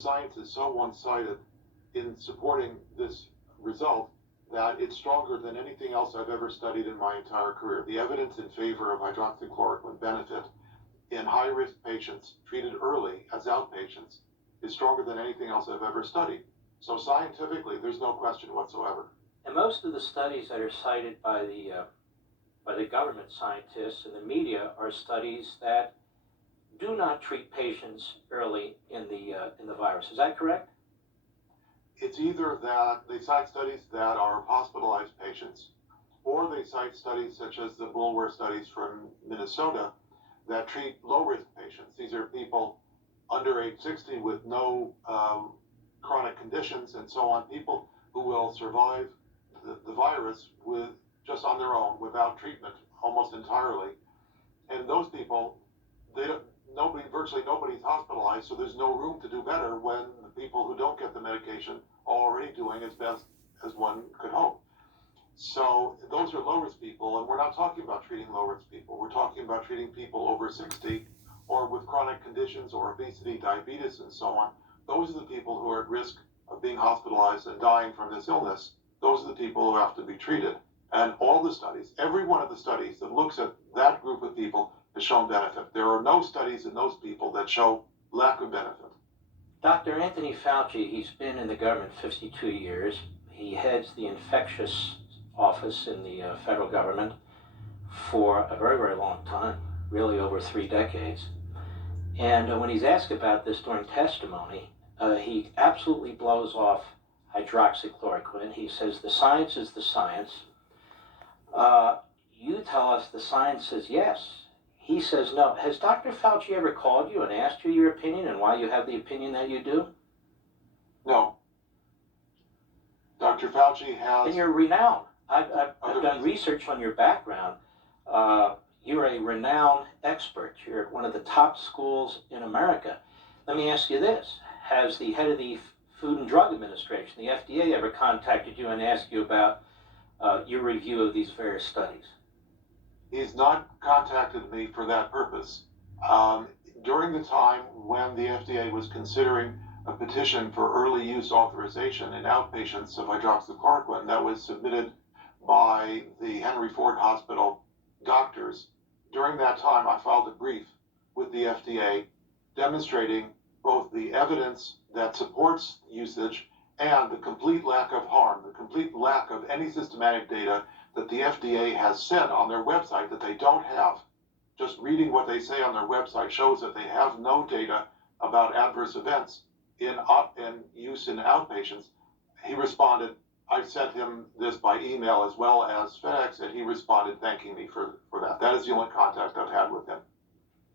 Science is so one-sided in supporting this result that it's stronger than anything else I've ever studied in my entire career. The evidence in favor of hydroxychloroquine benefit in high-risk patients treated early as outpatients is stronger than anything else I've ever studied. So scientifically, there's no question whatsoever. And most of the studies that are cited by the government scientists and the media are studies that do not treat patients early in the virus. Is that correct? It's either that they cite studies that are hospitalized patients, or they cite studies such as the Bulwer studies from Minnesota that treat low-risk patients. These are people under age 60 with no chronic conditions and so on, people who will survive the virus with just on their own without treatment almost entirely. And those people, virtually nobody's hospitalized, so there's no room to do better when the people who don't get the medication are already doing as best as one could hope. So those are low-risk people, and we're not talking about treating low-risk people. We're talking about treating people over 60 or with chronic conditions or obesity, diabetes, and so on. Those are the people who are at risk of being hospitalized and dying from this illness. Those are the people who have to be treated. And all the studies, every one of the studies that looks at that group of people has shown benefit. There are no studies in those people that show lack of benefit. Dr. Anthony Fauci, he's been in the government 52 years. He heads the infectious office in the federal government for a very, very long time, really over 3 decades. And when he's asked about this during testimony, he absolutely blows off hydroxychloroquine. He says the science is the science. You tell us the science says yes. He says no. Has Dr. Fauci ever called you and asked you your opinion and why you have the opinion that you do? No. Dr. Fauci has... And you're renowned. I've done research on your background. You're a renowned expert. You're at one of the top schools in America. Let me ask you this. Has the head of the Food and Drug Administration, the FDA, ever contacted you and asked you about your review of these various studies? He's not contacted me for that purpose. During the time when the FDA was considering a petition for early use authorization in outpatients of hydroxychloroquine that was submitted by the Henry Ford Hospital doctors, during that time I filed a brief with the FDA demonstrating both the evidence that supports usage and the complete lack of harm, the complete lack of any systematic data that the FDA has said on their website that they don't have. Just reading what they say on their website shows that they have no data about adverse events in use in outpatients. He responded, I sent him this by email as well as FedEx, and he responded thanking me for that. That is the only contact I've had with him.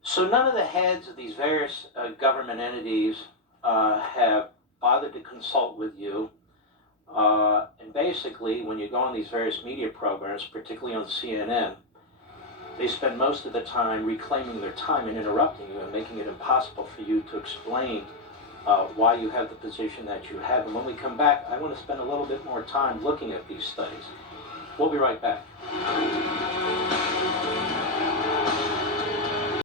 So none of the heads of these various government entities have bothered to consult with you. And basically, when you go on these various media programs, particularly on CNN, they spend most of the time reclaiming their time and interrupting you and making it impossible for you to explain why you have the position that you have. And when we come back, I want to spend a little bit more time looking at these studies. We'll be right back.